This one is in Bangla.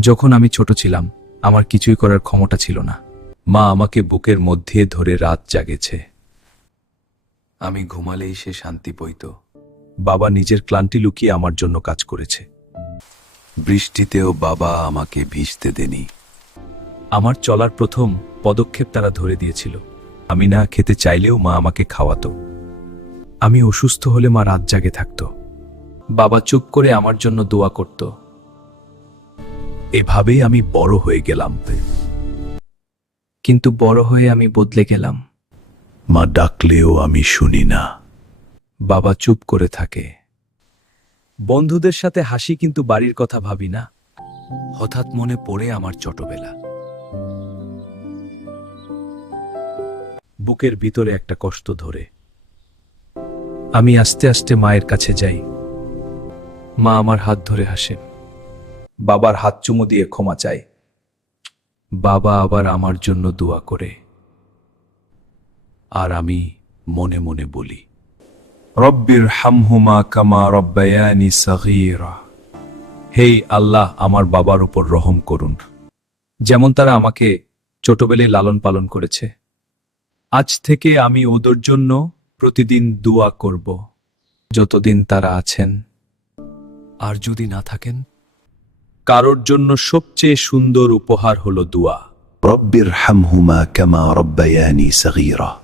যখন আমি ছোট ছিলাম, আমার কিছুই করার ক্ষমতা ছিল না। মা আমাকে বুকের মধ্যে ধরে রাত জাগেছে। আমি ঘুমালেই সে শান্তি বইত। বাবা নিজের ক্লান্তি লুকিয়ে আমার জন্য কাজ করেছে। বৃষ্টিতেও বাবা আমাকে ভিজতে দেনি। আমার চলার প্রথম পদক্ষেপ তারা ধরে দিয়েছিল। আমি না খেতে চাইলেও মা আমাকে খাওয়াতো। আমি অসুস্থ হলে মা রাত জাগে থাকত। বাবা চুপ করে আমার জন্য দোয়া করত। এভাবেই আমি বড় হয়ে গেলাম। কিন্তু বড় হয়ে আমি বদলে গেলাম। মা ডাকলেও আমি শুনি না। বাবা চুপ করে থাকে। বন্ধুদের সাথে হাসি, কিন্তু বাড়ির কথা ভাবি না। হঠাৎ মনে পড়ে আমার ছোটবেলা। বুকের ভিতরে একটা কষ্ট ধরে। আমি আস্তে আস্তে মায়ের কাছে যাই। মা আমার হাত ধরে হাসেন। বাবার হাত চুমু দিয়ে ক্ষমা চায়। বাবা আবার আমার জন্য দোয়া করে। আর আমি মনে মনে বলি, রব্বির হামহুমা কামা রব্বায়ানি সগীরা। হে আল্লাহ, আমার বাবার উপর রহম করুন, যেমন তারা আমাকে ছোটবেলায় লালন পালন করেছে। আজ থেকে আমি ওদের জন্য প্রতিদিন দোয়া করব, যতদিন তারা আছেন। আর যদি না থাকেন, কারোর জন্য সবচেয়ে সুন্দর উপহার হলো দোয়া। رب ارحمهما كما ربياني صغيرا